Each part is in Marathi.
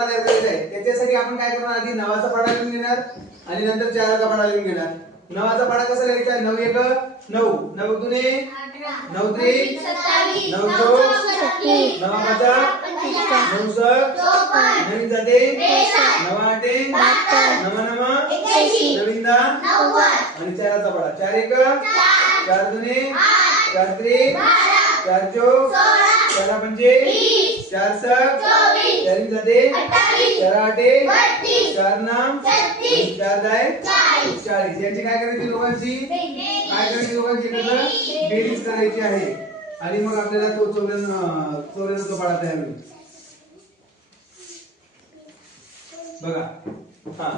तयार करायचा आहे त्याच्यासाठी आपण काय करणार आधी नवाचा पाढा लिहून घेणार आणि नंतर चाराचा पाढा लिहून घेणार। नवाचा पाढा कसा लिहायचा 9 1 9 9 दुने 9 3 9 4 9 5 9 7 नवीन जाते 9 8 9 9 नवीनदा आणि चाराचा पाढा 4 1 4 दुने 4 3 4 4 4 5 4 7 4 जाते 4 8 4 9 4 10 40 यांची काय करायची दोघांची बेरीज करायची आहे आणि मग आपल्याला तो 94 पाढा तयार होईल। बघा हा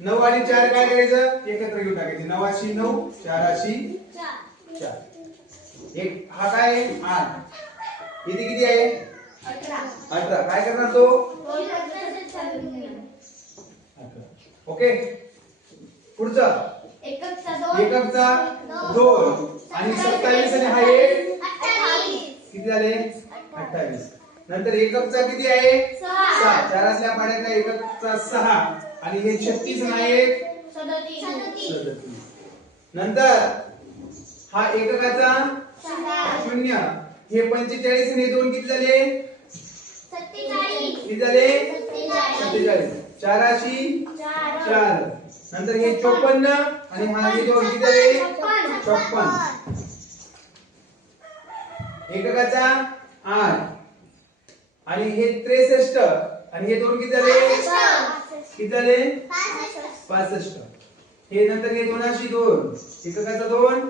9 आणि 4 काय करायचं एकत्र घेऊन टाकायचे 9 अशी 9 4 अशी 4 एक हा काय आहे 8 इथे किती आहे 18 काय करणार तो 18 ओके पुढचं एककचा 2 आणि 27 आणि हा 1 किती झाले 28 नंतर एककचा किती आहे 6 चार असल्या पाड्याचा एककचा 6 आणि हे 36 आणि 1 37 नंतर हा एककाचा 0 हे 45 आणि 2 किती झाले 47 किती झाले 47 4 अशी 4 नंतर हे 54 आणि हा हे 2 किती झाले 56 एककाचा 8 आणि हे 63 आणि हे 2 किती झाले 65 हे नंतर हे 2 अशी 2 एककाचा 2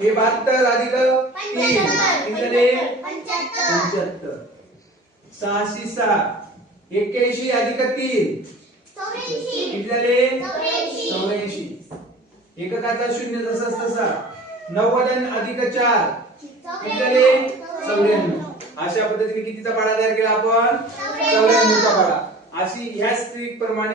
हे 72 अधिक 3 किती झाले 75 6 6 81 अधिक 3 किती झाले 84 एककाचा 0 जसा तसा 90 अधिक 4 किती झाले 94 अशा पद्धतीने कितीचा पाढा तयार केला आपण 94 चा पाढा अशी ह्या ट्रिक प्रमाणे